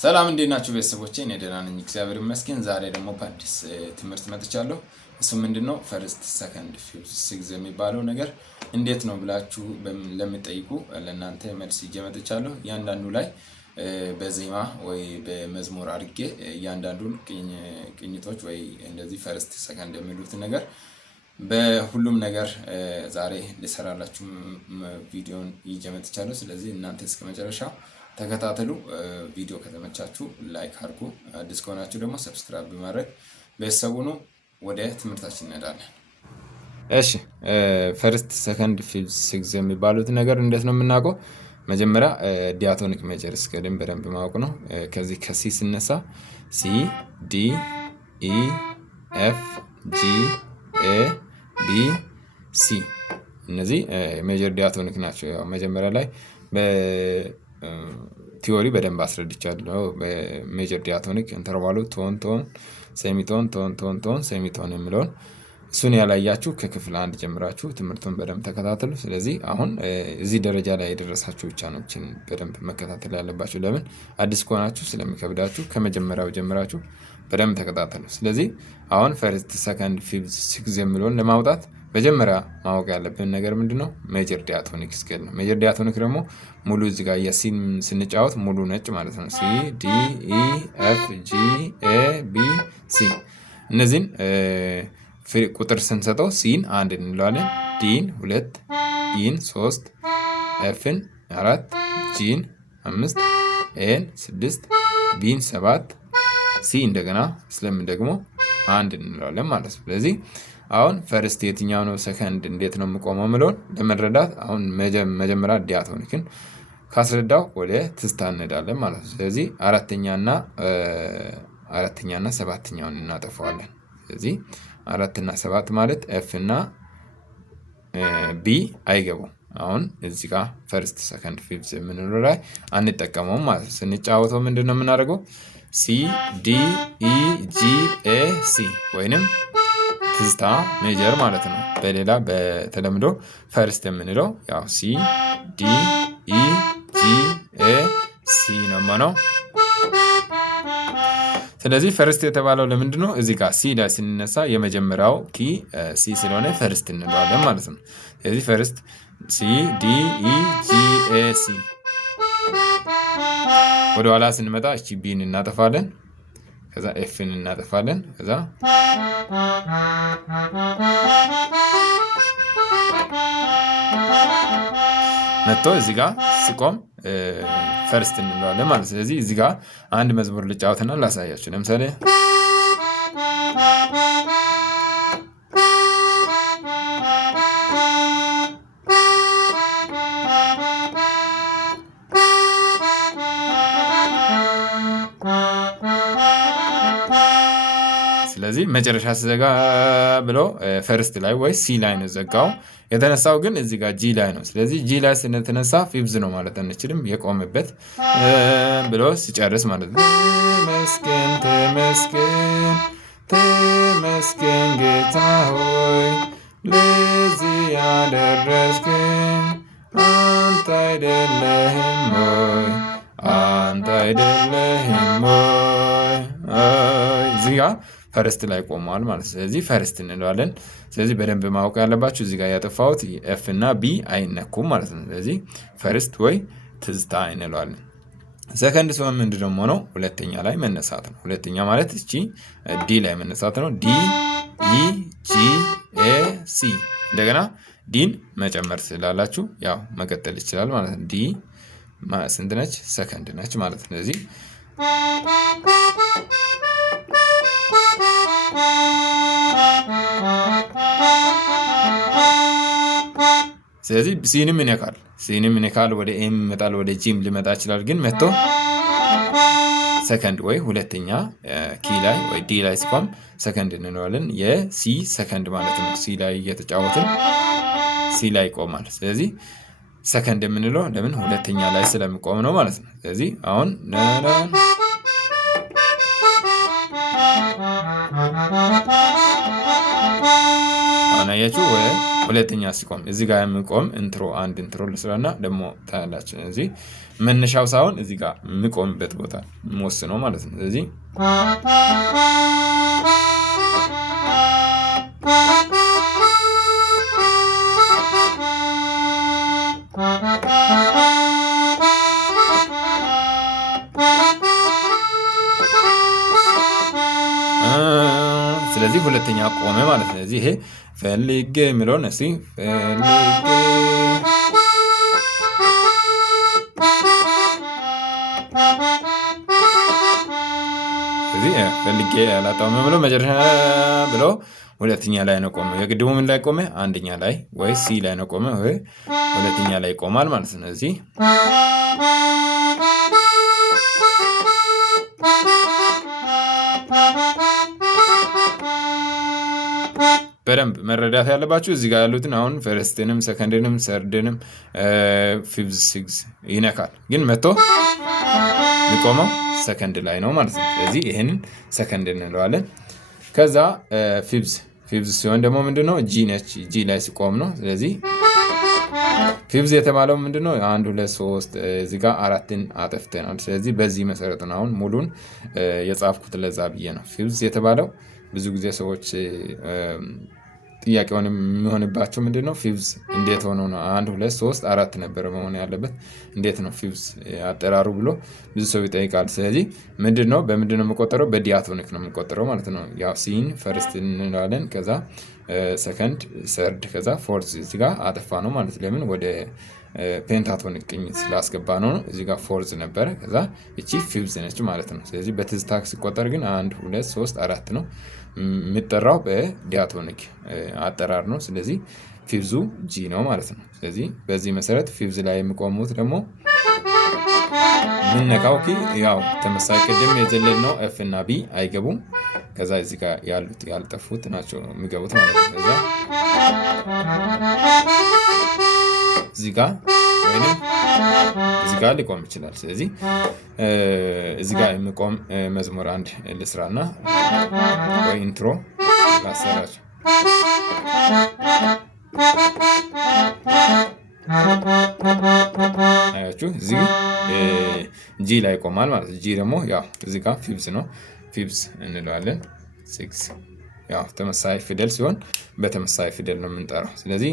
ሰላም እንዴት ናችሁ ቤተሰቦቼ? እኔ ደህና ነኝ እግዚአብሔር ይመስገን። ዛሬ ደግሞ በአዲስ ትምህርት መጥቻለሁ። እሱ ምንድነው ፈርስት ሰከንድ ፊፍዝ ሲክዝ የሚባለው ነገር እንዴት ነው ብላችሁ ለምትጠይቁ ለእናንተ መልስ ይዤ መጥቻለሁ። እያንዳንዱ ላይ በዜማ ወይ በመዝሙር አድርጌ እያንዳንዱን ቅኝቶች ወይ እንደዚህ ፈርስት ሰከንድ የሚሉት ነገር በሁሉም ነገር ዛሬ ልሰራላችሁ ቪዲዮን ይዤ መጥቻለሁ። ስለዚህ እናንተ እስከ መጨረሻው ተከታተሉ። ቪዲዮ ከተመቻችሁ ላይክ አድርጉ፣ አዲስ ከሆናችሁ ደግሞ ሰብስክራይብ በማድረግ ቤተሰቡ ነው። ወደ ትምህርታችን እንሄዳለን። እሺ ፈርስት ሰከንድ ፊፍዝ ሲክዝ የሚባሉት ነገር እንዴት ነው የምናውቀው? መጀመሪያ ዲያቶኒክ ሜጀር ስኬልን በደንብ ማወቅ ነው። ከዚህ ከሲ ስነሳ ሲ ዲ ኢ ኤፍ ጂ ኤ ቢ ሲ እነዚህ ሜጀር ዲያቶኒክ ናቸው። ያው መጀመሪያ ላይ ቲዮሪ በደንብ አስረድቻለሁ። በሜጀር ዲያቶኒክ ኢንተርቫሉ ቶን ቶን ሴሚቶን ቶን ቶን ቶን ሴሚቶን የሚለውን እሱን ያላያችሁ ከክፍል 1 ጀምራችሁ ትምህርቱን በደንብ ተከታተሉ። ስለዚህ አሁን እዚህ ደረጃ ላይ የደረሳችሁ ብቻ ነው በደንብ መከታተል ያለባችሁ። ለምን አዲስ ከሆናችሁ ስለሚከብዳችሁ ከመጀመሪያው ጀምራችሁ በደንብ ተከታተሉ። ስለዚህ አሁን ፈርስት ሰከንድ ፊፍዝ ሲክዝ የሚለውን ለማውጣት መጀመሪያ ማወቅ ያለብን ነገር ምንድነው? ሜጀር ዲያቶኒክ ስኬል ነው። ሜጀር ዲያቶኒክ ደግሞ ሙሉ እዚህ ጋር የሲን ስንጫወት ሙሉ ነጭ ማለት ነው። ሲ ዲ ኢ ኤፍ ጂ ኤ ቢ ሲ እነዚህን ቁጥር ስንሰጠው ሲን 1 እንለዋለን፣ ዲን 2፣ ኢን 3፣ ኤፍን 4፣ ጂን 5፣ ኤን 6፣ ቢን 7፣ ሲ እንደገና ስለምን ደግሞ 1 እንለዋለን ማለት ነው። ስለዚህ አሁን ፈርስት የትኛው ነው፣ ሰከንድ እንዴት ነው የምቆመው ምለውን ለመረዳት አሁን መጀመሪያ ዲያቶኒክን ካስረዳው ወደ ትዝታ እንሄዳለን ማለት ነው። ስለዚህ አራተኛና ሰባተኛውን እናጠፋዋለን። ስለዚህ 4 እና 7 ማለት ኤፍ እና ቢ አይገቡም። አሁን እዚህ ጋር ፈርስት ሰከንድ ፊፍዝ የምንለው ላይ አንጠቀመውም ማለት ነው። ስንጫወተው ምንድነው የምናደርገው? ሲ ዲ ኢ ጂ ኤ ሲ ወይንም ትዝታ ሜጀር ማለት ነው። በሌላ በተለምዶ ፈርስት የምንለው ያው ሲ ዲ ኢ ጂ ኤ ሲ ነው ማለት። ስለዚህ ፈርስት የተባለው ለምንድን ነው? እዚህ ጋር ሲ ላይ ስንነሳ የመጀመሪያው ኪ ሲ ስለሆነ ፈርስት እንለዋለን ማለት ነው። ስለዚህ ፈርስት ሲ ዲ ኢ ጂ ኤ ሲ። ወደ ኋላ ስንመጣ እቺ ቢን እናጠፋለን፣ ከዛ ኤፍን እናጠፋለን፣ ከዛ መጥቶ እዚህ ጋር ሲቆም ፈርስት እንለዋለን ማለት። ስለዚህ እዚህ ጋር አንድ መዝሙር ልጫወትና ላሳያችሁ። ለምሳሌ ስለዚህ መጨረሻ ስዘጋ ብሎ ፈርስት ላይ ወይ ሲ ላይ ነው ዘጋው። የተነሳው ግን እዚህ ጋር ጂ ላይ ነው። ስለዚህ ጂ ላይ ስንተነሳ ፊፍዝ ነው ማለት አንችልም። የቆመበት ብሎ ሲጨርስ ማለት ነው። ተመስገን ተመስገን ተመስገን ጌታ ሆይ ለዚህ ያደረስከኝ አንተ አይደለህም ወይ አንተ አይደለህም ወይ። እዚህ ጋር ፈርስት ላይ ቆመዋል ማለት። ስለዚህ ፈርስት እንለዋለን። ስለዚህ በደንብ ማወቅ ያለባችሁ እዚህ ጋር ያጠፋሁት ኤፍ እና ቢ አይነኩም ማለት ነው። ስለዚህ ፈርስት ወይ ትዝታ እንለዋለን። ሰከንድ ሲሆን ምንድን ነው የሆነው? ሁለተኛ ላይ መነሳት ነው። ሁለተኛ ማለት እቺ ዲ ላይ መነሳት ነው። ዲ ኢ ጂ ኤ ሲ እንደገና ዲን መጨመር ስላላችሁ ያው መቀጠል ይችላል ማለት ነው። ዲ ስንት ነች? ሰከንድ ነች ማለት ነው። ስለዚህ ስለዚህ ሲንም ይነካል፣ ወደ ኤም ይመጣል፣ ወደ ጂም ሊመጣ ይችላል። ግን መጥቶ ሰከንድ ወይ ሁለተኛ ኪ ላይ ወይ ዲ ላይ ሲቆም ሰከንድ እንለዋለን። የሲ ሰከንድ ማለት ነው። ሲ ላይ እየተጫወትን ሲ ላይ ይቆማል። ስለዚህ ሰከንድ የምንለው ለምን ሁለተኛ ላይ ስለሚቆም ነው ማለት ነው። ስለዚህ አሁን አያችሁ ሁለተኛ ሲቆም እዚህ ጋር የሚቆም ኢንትሮ አንድ ኢንትሮ ልስራና ደግሞ ታያላችሁ። እዚህ መነሻው ሳይሆን እዚህ ጋር የሚቆምበት ቦታ ወስኖ ማለት ነው። ስለዚህ ስለዚህ ሁለተኛ ቆመ ማለት ነው። ስለዚህ ይሄ ፈልጌ የሚለውን እስቲ ፈልጌ ያላጣውም ብሎ መጨረሻ ብሎ ሁለተኛ ላይ ነው ቆመ። የቅድሙ ምን ላይ ቆመ? አንደኛ ላይ ወይ ሲ ላይ ነው ቆመ ወይ ሁለተኛ ላይ ቆማል ማለት ነው። እዚህ በደንብ መረዳት ያለባችሁ እዚህ ጋር ያሉትን አሁን ፈረስትንም ሰከንድንም ሰርድንም ፊፍዝ ሲክስ ይነካል፣ ግን መጥቶ የሚቆመው ሰከንድ ላይ ነው ማለት ነው። ስለዚህ ይህንን ሰከንድ እንለዋለን። ከዛ ፊፍዝ ሲሆን ደግሞ ምንድነው ጂ ነች፣ ጂ ላይ ሲቆም ነው። ስለዚህ ፊፍዝ የተባለው ምንድነው 1 2 3 እዚህ ጋር 4ን አጠፍተናል። ስለዚህ በዚህ መሰረት ነው አሁን ሙሉን የጻፍኩት፣ ለዛ ብዬ ነው ፊፍዝ የተባለው። ብዙ ጊዜ ሰዎች ጥያቄውን የሚሆንባቸው ምንድነው ፊፍዝ እንዴት ሆኖ ነው 1 2 3 4 ነበር መሆን ያለበት እንዴት ነው ፊፍዝ አጠራሩ ብሎ ብዙ ሰው ይጠይቃል። ስለዚህ ምንድነው በምንድነው የሚቆጠረው? በዲያቶኒክ ነው የሚቆጠረው ማለት ነው። ያው ሲን ፈርስት እንላለን፣ ከዛ ሰከንድ ሰርድ፣ ከዛ ፎርዝ እዚህ ጋር አጠፋ ነው ማለት ለምን ወደ ፔንታቶኒክ ቅኝት ስላስገባ ነው። እዚህ ጋር ፎርዝ ነበረ፣ ከዛ እቺ ፊፍዝ ነች ማለት ነው። ስለዚህ በትዝታ ሲቆጠር ግን 1 2 3 4 ነው የሚጠራው፣ በዲያቶኒክ አጠራር ነው። ስለዚህ ፊፍዙ ጂ ነው ማለት ነው። ስለዚህ በዚህ መሰረት ፊፍዝ ላይ የሚቆሙት ደግሞ ምንነካው ያው ተመሳሳይ ቅድም የዘለልነው ኤፍ እና ቢ አይገቡም። ከዛ እዚህ ጋር ያሉት ያልጠፉት ናቸው የሚገቡት ማለት ነው። ከዛ እዚህ ጋር ወይንም እዚህ ጋር ሊቆም ይችላል። ስለዚህ እዚህ ጋር የሚቆም መዝሙር አንድ ልስራና ወይ ኢንትሮ ላሰራችሁ። አያችሁ እዚህ ጂ ላይ ቆማል ማለት ጂ ደግሞ ያው እዚህ ጋር ፊፍዝ ነው፣ ፊፍዝ እንለዋለን። 6 ያው ተመሳሳይ ፊደል ሲሆን በተመሳሳይ ፊደል ነው የምንጠራው። ስለዚህ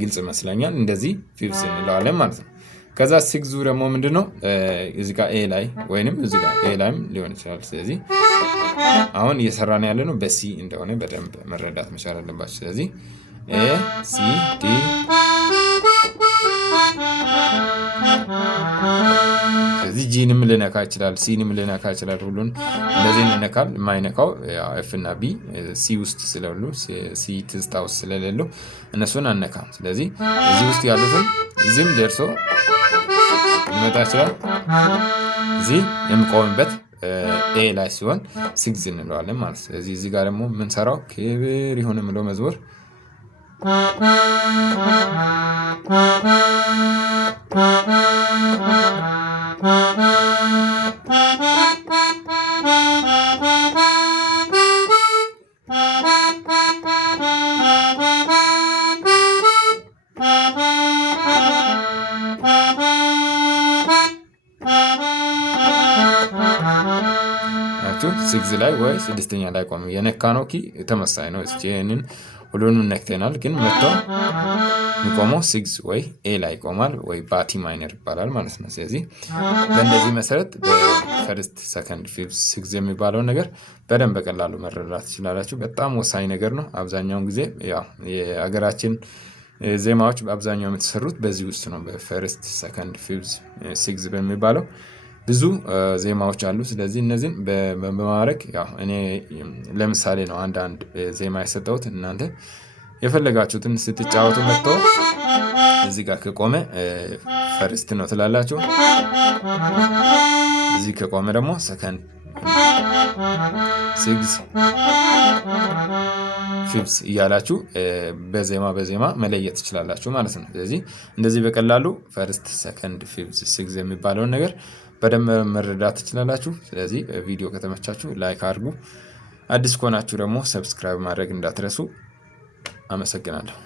ግልጽ ይመስለኛል። እንደዚህ ፊፍዝ እንለዋለን ማለት ነው። ከዛ ሲክሱ ደግሞ ምንድነው እዚህ ጋር ኤ ላይ ወይንም እዚህ ጋር ኤ ላይም ሊሆን ይችላል። ስለዚህ አሁን እየሰራን ያለ ነው በሲ እንደሆነ በደንብ መረዳት መቻል አለባችሁ። ስለዚህ ኤ ሲ ዲ ስለዚህ ጂንም ልነካ ይችላል፣ ሲንም ልነካ ይችላል። ሁሉን እንደዚህ ልነካል። የማይነካው ኤፍ እና ቢ ሲ ውስጥ ስለሌሉ ሲ ትዝታ ውስጥ ስለሌለው እነሱን አነካም። ስለዚህ እዚህ ውስጥ ያሉትን እዚህም ደርሶ ሊመጣ ይችላል። እዚህ የሚቆምበት ኤ ላይ ሲሆን ሲክስ እንለዋለን ማለት ነው። ስለዚህ እዚህ ጋር ደግሞ የምንሰራው ክብር ይሁን የምለው መዝሙር ሲክስ ላይ ወይ ስድስተኛ ላይ ቆመ። የነካ ነው ኪ ተመሳሳይ ነው። እስኪ ይሄንን ሁሉንም ነክተናል፣ ግን መጥቶ የሚቆመው ሲክስ ወይ ኤ ላይ ቆማል ወይ ባቲ ማይነር ይባላል ማለት ነው። ስለዚህ በእንደዚህ መሰረት በፈርስት ሰከንድ ፊፍዝ ሲክስ የሚባለውን ነገር በደንብ በቀላሉ መረዳት ትችላላችሁ። በጣም ወሳኝ ነገር ነው። አብዛኛውን ጊዜ ያው የሀገራችን ዜማዎች በአብዛኛው የምትሰሩት በዚህ ውስጥ ነው። በፈርስት ሰከንድ ፊፍዝ ሲክስ በሚባለው ብዙ ዜማዎች አሉ። ስለዚህ እነዚህን በማድረግ ያው እኔ ለምሳሌ ነው አንዳንድ ዜማ የሰጠሁት። እናንተ የፈለጋችሁትን ስትጫወቱ መጥቶ እዚህ ጋር ከቆመ ፈርስት ነው ትላላችሁ። እዚህ ከቆመ ደግሞ ሰከንድ፣ ሲክስ፣ ፊፍዝ እያላችሁ በዜማ መለየት ትችላላችሁ ማለት ነው። ስለዚህ እንደዚህ በቀላሉ ፈርስት፣ ሰከንድ፣ ፊፍዝ፣ ሲክስ የሚባለውን ነገር በደንብ መረዳት ትችላላችሁ። ስለዚህ ቪዲዮ ከተመቻችሁ ላይክ አድርጉ። አዲስ ከሆናችሁ ደግሞ ሰብስክራይብ ማድረግ እንዳትረሱ። አመሰግናለሁ።